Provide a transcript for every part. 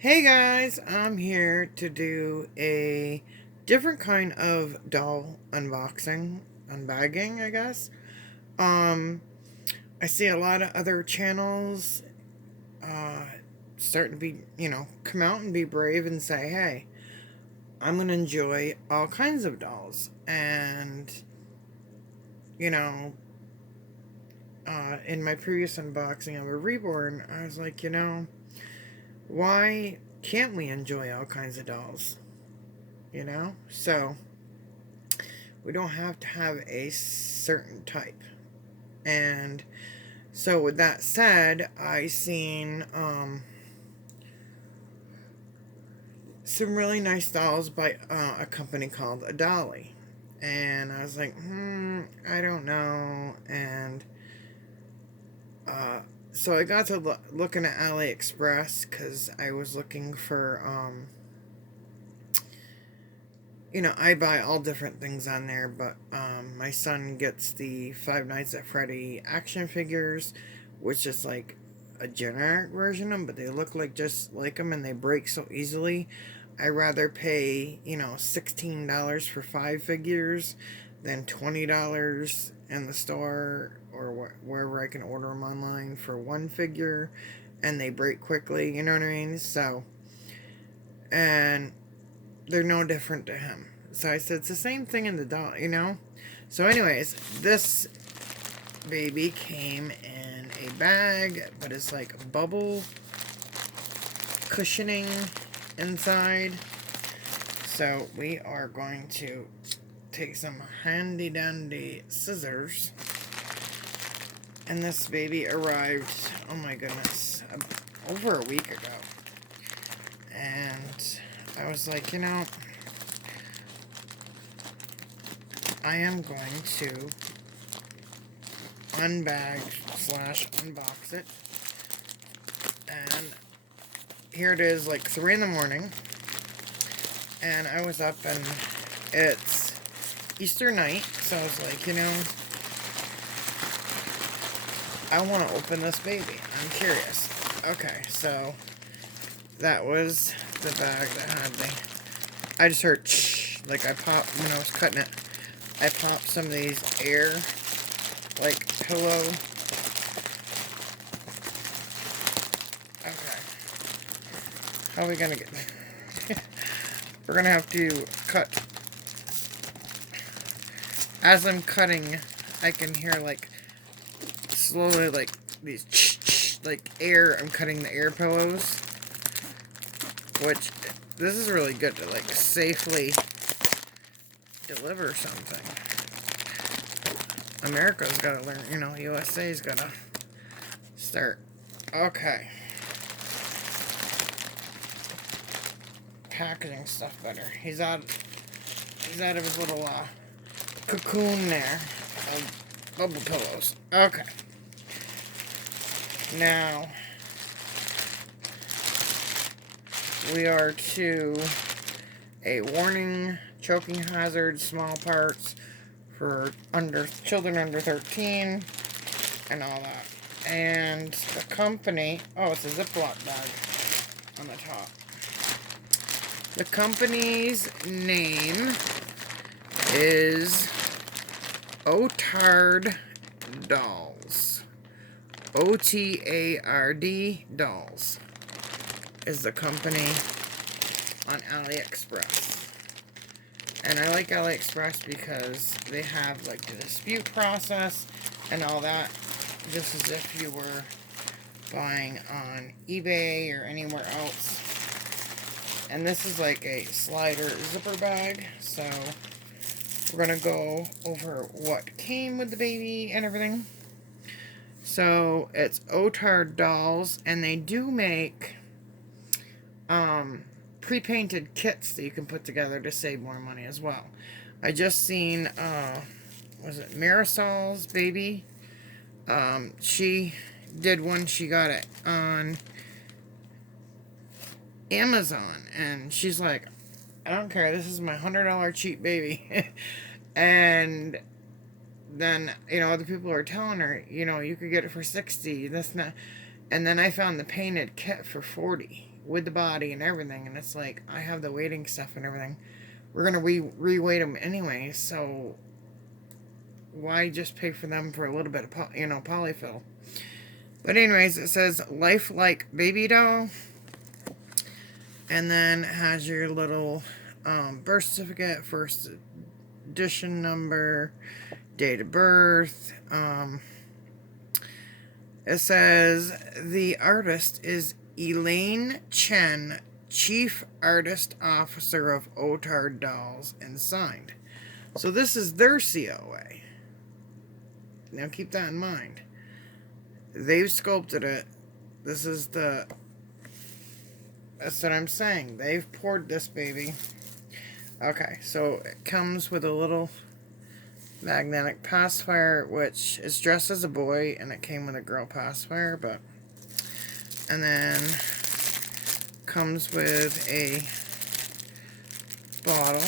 Hey guys, I'm here to do a different kind of doll unbagging, I guess. Um, I see a lot of other channels uh, starting to be, come out and be brave and say, hey, I'm going to enjoy all kinds of dolls. And, you know, in my previous unboxing of a Reborn, I was like, why can't we enjoy all kinds of dolls? So we don't have to have a certain type. And so with that said, I seen some really nice dolls by a company called Adali. And I was like, I don't know. And uh, so I got to looking at AliExpress because I was looking for I buy all different things on there, but my son gets the Five Nights at Freddy action figures, which is like a generic version of them, but they look like just like them and they break so easily. I rather pay, $16 for 5 figures than $20 in the store or wherever I can order them online for one figure and they break quickly, you know what I mean? So, and they're no different to him. So I said, it's the same thing in the doll. So, anyways, this baby came in a bag, but it's like bubble cushioning inside. So, we are going to take some handy dandy scissors. And this baby arrived, oh my goodness, over a week ago. And I was like, I am going to unbag/unbox it. And here it is, like 3 in the morning. And I was up and it's Easter night. So I was like, I want to open this baby. I'm curious. Okay, so that was the bag that had I just heard like I popped when I was cutting it. I popped some of these air, like pillow. Okay. How are we gonna get? We're gonna have to cut. As I'm cutting, I can hear like slowly like these like air. I'm cutting the air pillows, which this is really good to like safely deliver something. America's got to learn, USA's got to start. Okay. Packaging stuff better. He's out of his little cocoon there of bubble pillows. Okay. Now we are to a warning, choking hazard, small parts for children under 13 and all that. And the company, it's a Ziploc bag on the top. The company's name is Otard Dolls. OTARD Dolls is the company on AliExpress. And I like AliExpress because they have like the dispute process and all that, just as if you were buying on eBay or anywhere else. And this is like a slider zipper bag, so we're gonna go over what came with the baby and everything. So it's Otard Dolls, and they do make pre-painted kits that you can put together to save more money as well. I just seen was it Marisol's baby? She did one. She got it on Amazon, and she's like, I don't care, this is my $100 cheap baby. And then other people are telling her, you could get it for 60. That's not. And then I found the painted kit for 40, with the body and everything. And it's like, I have the weighting stuff and everything. We're going to re-weight them anyway, so why just pay for them for a little bit of, polyfill? But anyways, it says lifelike baby doll. And then it has your little birth certificate, first edition number, date of birth. It says the artist is Elaine Chen, Chief Artist Officer of Otard Dolls, and signed. So this is their COA. Now keep that in mind. They've sculpted it. This is the... That's what I'm saying. They've poured this baby. Okay, so it comes with a little magnetic pacifier, which is dressed as a boy, and it came with a girl pacifier, but... And then comes with a bottle,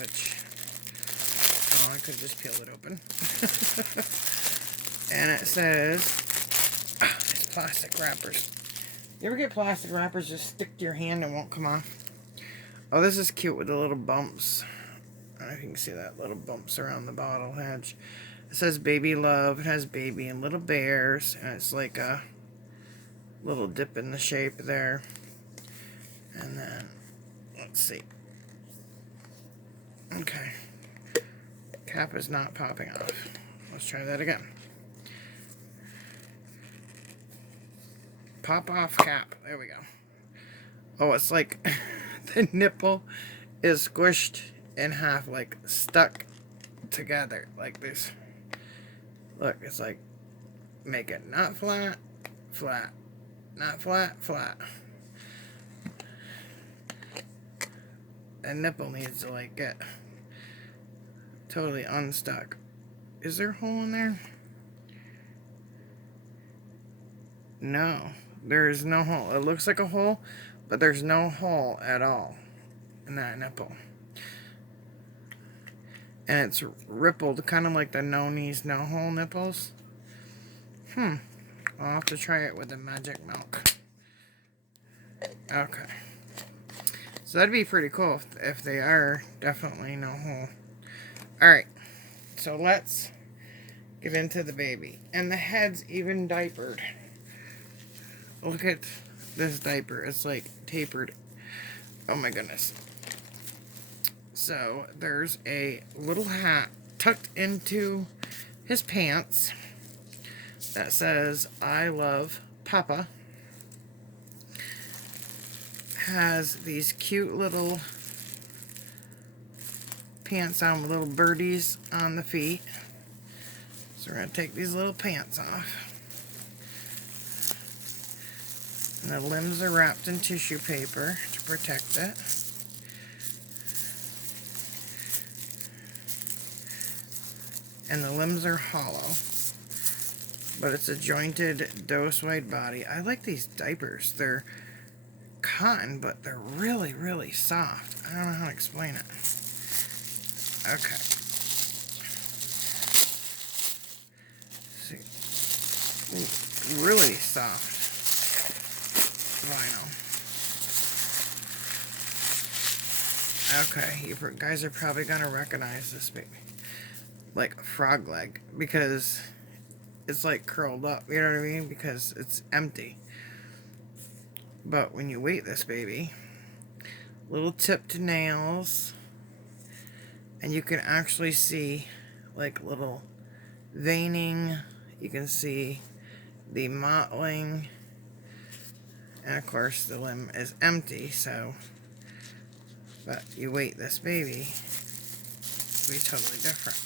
which... Oh, I could just peel it open. And it says... Oh, these plastic wrappers. You ever get plastic wrappers just stick to your hand and won't come off? Oh, this is cute with the little bumps. I don't know if you can see that, little bumps around the bottle edge. It says baby love. It has baby and little bears. And it's like a little dip in the shape there. And then, let's see. Okay. Cap is not popping off. Let's try that again. Pop off cap. There we go. Oh, it's like the nipple is squished in half, like stuck together like this. Look, it's like make it not flat, flat, not flat, flat. And nipple needs to like get totally unstuck. Is there a hole in there? No, there is no hole. It looks like a hole, but there's no hole at all in that nipple. And it's rippled, kind of like the no knees, no hole nipples. I'll have to try it with the magic milk. Okay. So that'd be pretty cool if they are definitely no hole. Alright. So let's get into the baby. And the head's even diapered. Look at this diaper. It's like tapered. Oh my goodness. So there's a little hat tucked into his pants that says I love Papa. Has these cute little pants on with little birdies on the feet. So we're going to take these little pants off. And the limbs are wrapped in tissue paper to protect it. And the limbs are hollow. But it's a jointed dose white body. I like these diapers. They're cotton, but they're really, really soft. I don't know how to explain it. Okay. See. Ooh, really soft vinyl. Okay, you guys are probably gonna recognize this baby. Like frog leg, because it's like curled up, you know what I mean? Because it's empty. But when you weight this baby, little tipped nails, and you can actually see like little veining, you can see the mottling, and of course the limb is empty, so, but you weight this baby, it'll be totally different.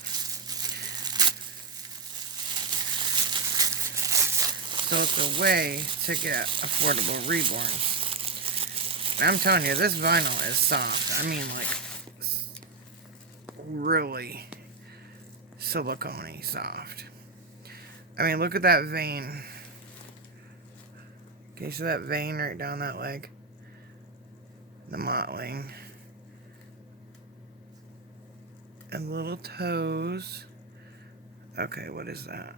So it's a way to get affordable reborns. And I'm telling you, this vinyl is soft. I mean, like, really silicone-y soft. I mean, look at that vein. Can you see that vein right down that leg? The mottling. And little toes. Okay, what is that?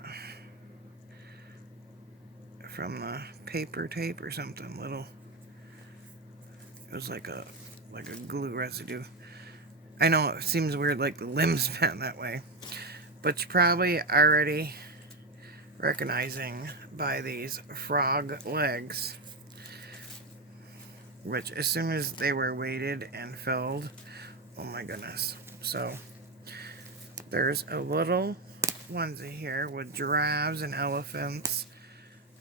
from the paper tape or something. It was like a glue residue. I know it seems weird, like the limbs bent that way, but you're probably already recognizing by these frog legs, which as soon as they were weighted and filled, oh my goodness. So there's a little onesie here with giraffes and elephants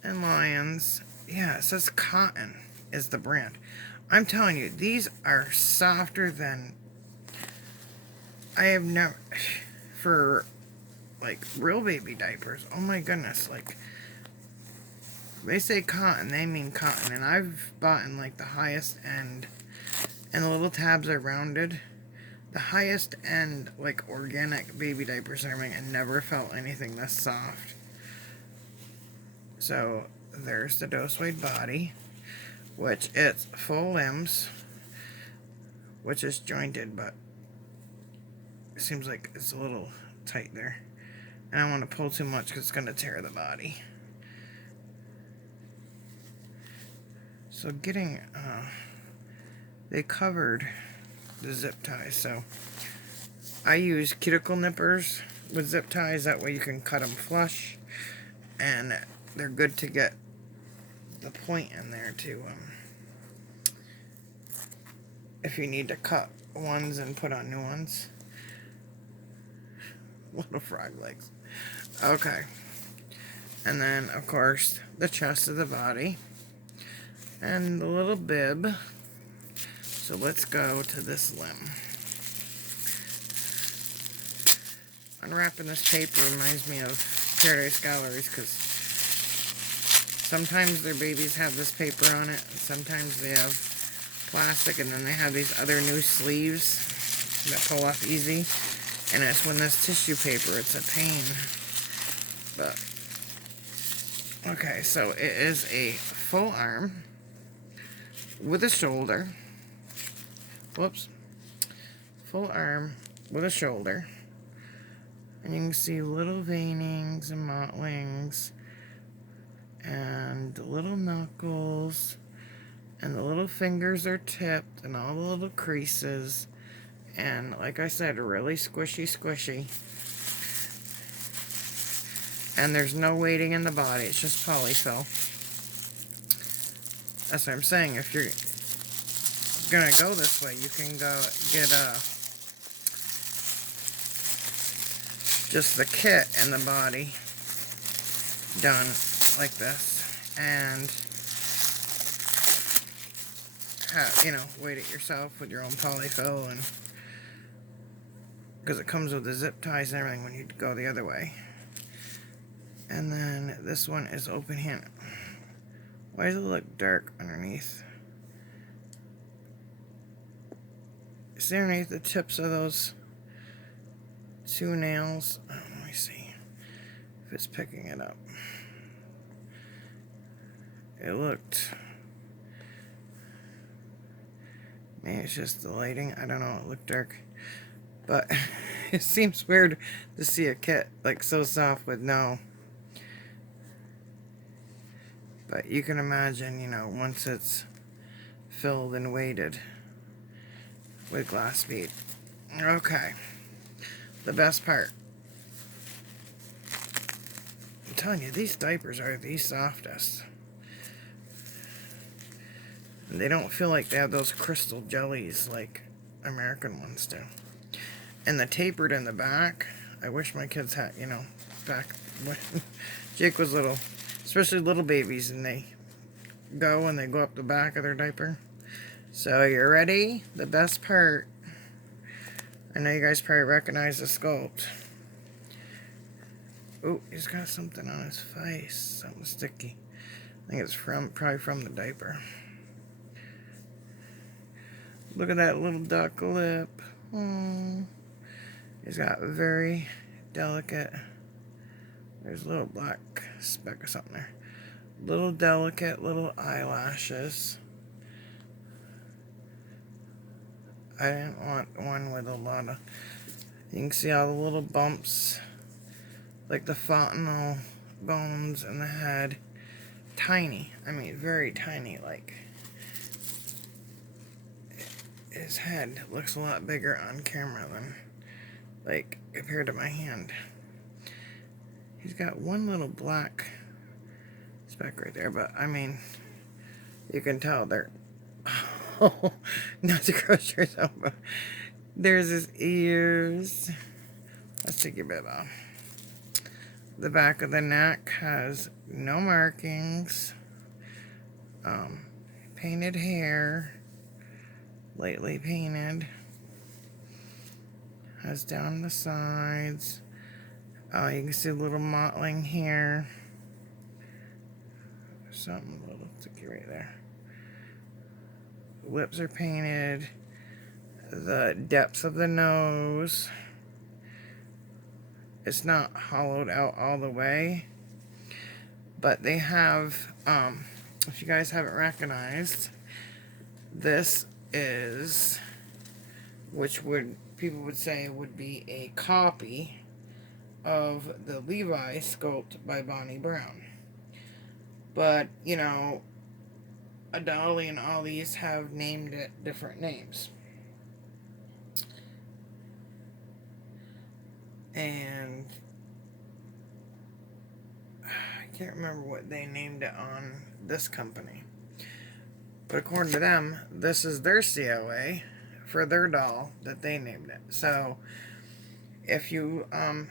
and lions. Yeah, it says Cotton is the brand. I'm telling you, these are softer than I have never, for like real baby diapers. Oh my goodness, like they say cotton, they mean cotton, and I've bought in like the highest end, and the little tabs are rounded. The highest end, like organic baby diapers and everything, and never felt anything this soft. So there's the Dosewade body, which it's full limbs, which is jointed, but it seems like it's a little tight there. And I don't want to pull too much because it's going to tear the body. So they covered the zip ties. So I use cuticle nippers with zip ties. That way you can cut them flush. And they're good to get the point in there too. If you need to cut ones and put on new ones. Little frog legs. Okay. And then, of course, the chest of the body. And the little bib. So let's go to this limb. Unwrapping this paper reminds me of Paradise Galleries, because sometimes their babies have this paper on it, and sometimes they have plastic, and then they have these other new sleeves that pull off easy. And it's when this tissue paper, it's a pain. But, okay, so it is a full arm with a shoulder. Whoops. Full arm with a shoulder. And you can see little veinings and mottlings. And the little knuckles. And the little fingers are tipped. And all the little creases. And like I said, really squishy. And there's no weighting in the body. It's just polyfill. That's what I'm saying. If you're gonna go this way, you can go get just the kit and the body done like this, and weight it yourself with your own polyfill, and because it comes with the zip ties and everything when you go the other way. And then this one is open hand. Why does it look dark underneath? See underneath the tips of those two nails? Oh, let me see if it's picking it up. It looked... Maybe it's just the lighting. I don't know. It looked dark. But it seems weird to see a kit like so soft with no... But you can imagine, once it's filled and weighted with glass bead. Okay. The best part. I'm telling you, these diapers are the softest. And they don't feel like they have those crystal jellies like American ones do. And the tapered in the back, I wish my kids had, back when Jake was little. Especially little babies, and they go up the back of their diaper. So you're ready? The best part. I know you guys probably recognize the sculpt. Oh, he's got something on his face. Something sticky. I think it's probably from the diaper. Look at that little duck lip. Oh. He's got very delicate... There's a little black speck or something there. Little delicate little eyelashes. I didn't want one with a lot of... You can see all the little bumps. Like the fontanelle bones in the head. tiny. I mean, very tiny. Like, his head looks a lot bigger on camera than, like, compared to my hand. He's got one little black speck right there, but I mean, you can tell they're. Oh, not to gross yourself, but there's his ears. Let's take your bib off. The back of the neck has no markings. Painted hair, lightly painted. Has down the sides. You can see a little mottling here. Something a little sticky right there. Lips are painted. The depths of the nose. It's not hollowed out all the way. But they have, if you guys haven't recognized, this is, which people would say would be a copy of the Levi sculpt by Bonnie Brown. But, you know, a Dolly and all these have named it different names. And I can't remember what they named it on this company. But according to them, this is their COA for their doll that they named it. So if you,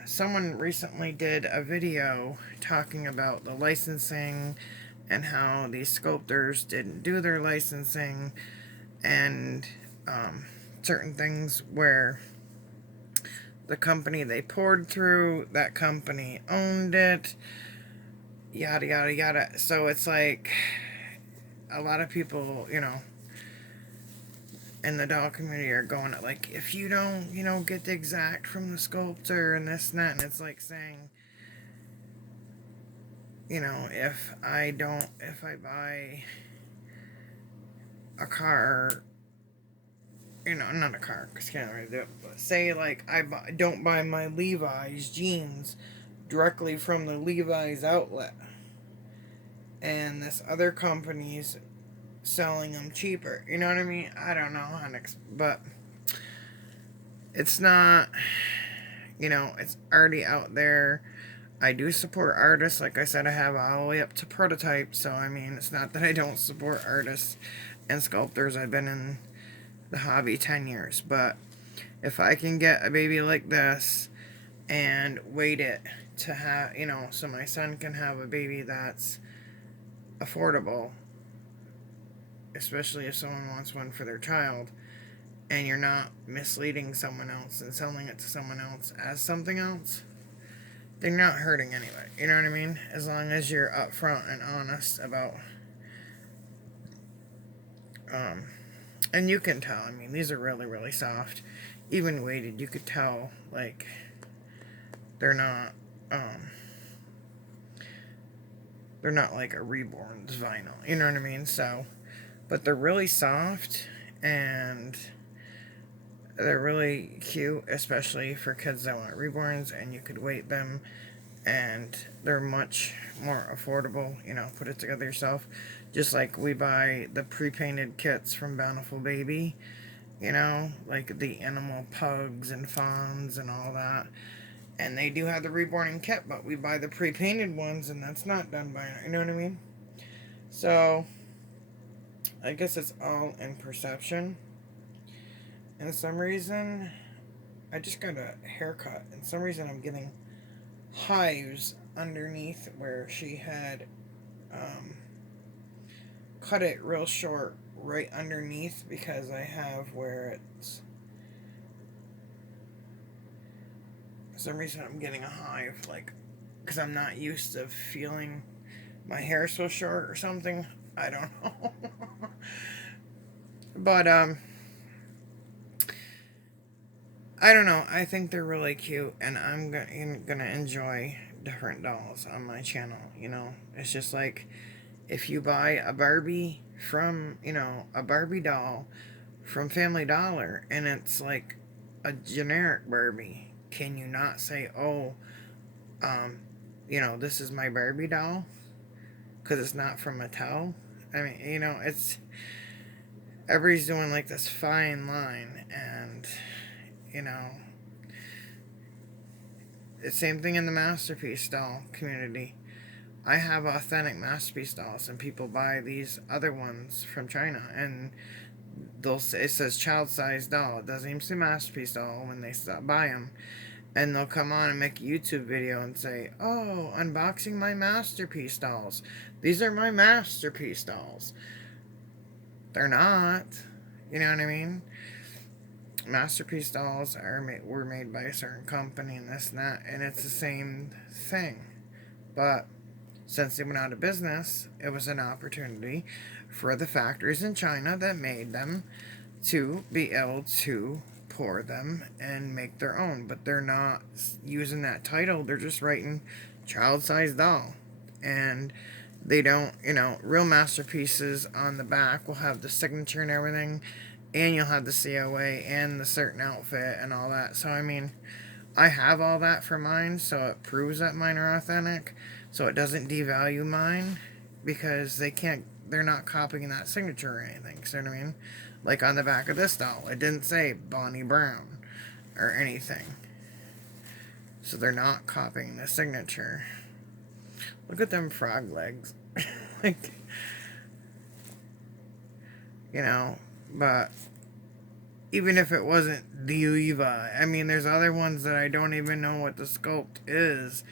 someone recently did a video talking about the licensing and how these sculptors didn't do their licensing and certain things where the company they poured through, that company owned it, yada yada yada. So it's like a lot of people, you know, in the doll community are going like, if you don't, you know, get the exact from the sculptor and this and that, and it's like saying, you know, if I buy a car, you know, not a car, because I can't really do it, but say like don't buy my Levi's jeans directly from the Levi's outlet, and this other company's selling them cheaper, you know what I mean? I don't know how to, but it's not, you know, it's already out there. I do support artists. Like I said, I have all the way up to prototype. So, I mean, it's not that I don't support artists and sculptors. I've been in the hobby 10 years. But if I can get a baby like this and wait it to have, you know, so my son can have a baby that's affordable, especially if someone wants one for their child, and you're not misleading someone else and selling it to someone else as something else, they're not hurting anyway. You know what I mean? As long as you're upfront and honest about, and you can tell. I mean, these are really, really soft. Even weighted, you could tell, like, they're not like a Reborn's vinyl. You know what I mean? So, but they're really soft and they're really cute, especially for kids that want Reborns, and you could weight them, and they're much more affordable, you know, put it together yourself. Just like we buy the pre-painted kits from Bountiful Baby, you know, like the animal pugs and fawns and all that. And they do have the Reborn kit, but we buy the pre-painted ones, and that's not done by, you know what I mean? So, I guess it's all in perception. And some reason, I just got a haircut, and some reason I'm getting hives underneath where she had cut it real short right underneath, because I have where it's, for some reason I'm getting a hive, like, because I'm not used to feeling my hair so short or something. I don't know. But I don't know. I think they're really cute, and I'm gonna enjoy different dolls on my channel. You know, it's just like if you buy a Barbie from, you know, a Barbie doll from Family Dollar, and it's like a generic Barbie, can you not say, oh, you know, this is my Barbie doll? because it's not from Mattel. I mean, it's everybody's doing like this fine line, and you know, the same thing in the masterpiece doll community. I have authentic masterpiece dolls, and people buy these other ones from China, and it says child size doll. It doesn't even say masterpiece doll when they stop buy them, and they'll come on and make a YouTube video and say, "Oh, unboxing my masterpiece dolls. These are my masterpiece dolls." They're not. You know what I mean? Masterpiece dolls were made by a certain company and this and that, and it's the same thing. But since they went out of business, it was an opportunity for the factories in China that made them to be able to pour them and make their own. But they're not using that title, they're just writing child size doll. And they don't, real masterpieces on the back will have the signature and everything, and you'll have the COA and the certain outfit and all that. So, I mean, I have all that for mine, so it proves that mine are authentic, so it doesn't devalue mine, because they're not copying that signature or anything, so you know what I mean? Like on the back of this doll, it didn't say Bonnie Brown or anything. So they're not copying the signature. Look at them frog legs. Like, but even if it wasn't the Levi, I mean, there's other ones that I don't even know what the sculpt is,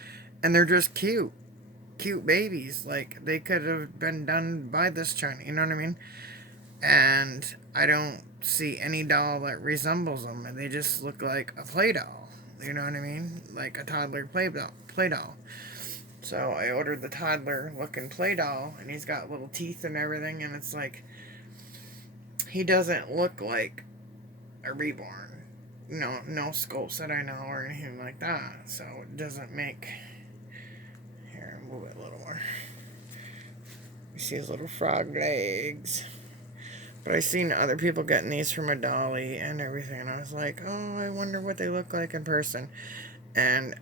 and they're just cute. Cute babies. Like, they could have been done by this China, you know what I mean? And I don't see any doll that resembles them, and they just look like a play doll. You know what I mean? Like a toddler play doll. So I ordered the toddler looking play doll, and he's got little teeth and everything, and it's like, he doesn't look like a Reborn. No sculpts that I know or anything like that. So it doesn't make. Here, move it a little more. You see his little frog legs. But I seen other people getting these from a dolly and everything, and I was like, oh, I wonder what they look like in person. And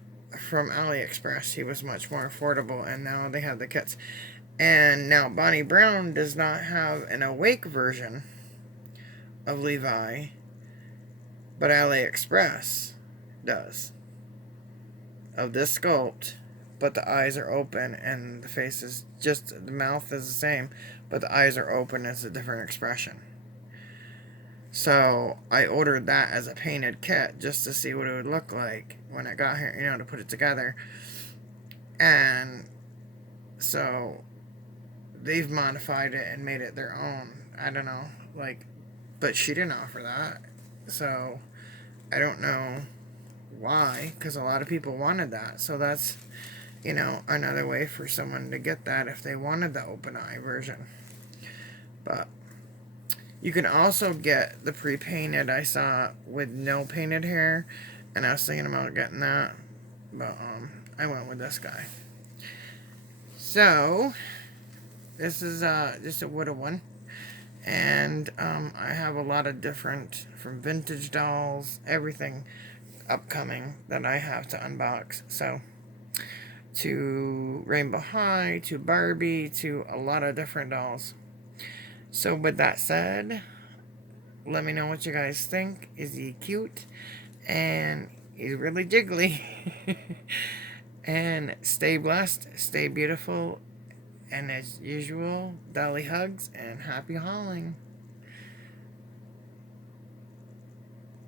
from AliExpress, he was much more affordable, and now they have the kits. And now Bonnie Brown does not have an awake version of Levi, but AliExpress does, of this sculpt, but the eyes are open, and the face is just, the mouth is the same, but the eyes are open. It's a different expression. So I ordered that as a painted kit just to see what it would look like when I got here, to put it together. And so they've modified it and made it their own. I don't know, but she didn't offer that. So I don't know why, because a lot of people wanted that. So that's, another way for someone to get that if they wanted the open eye version. But you can also get the pre-painted I saw with no painted hair, and I was thinking about getting that, but I went with this guy. So this is just a wooden one, and I have a lot of different, from vintage dolls, everything upcoming that I have to unbox. So to Rainbow High, to Barbie, to a lot of different dolls. So with that said, let me know what you guys think. Is he cute? And he's really jiggly. And stay blessed, stay beautiful, and as usual, dolly hugs and happy hauling.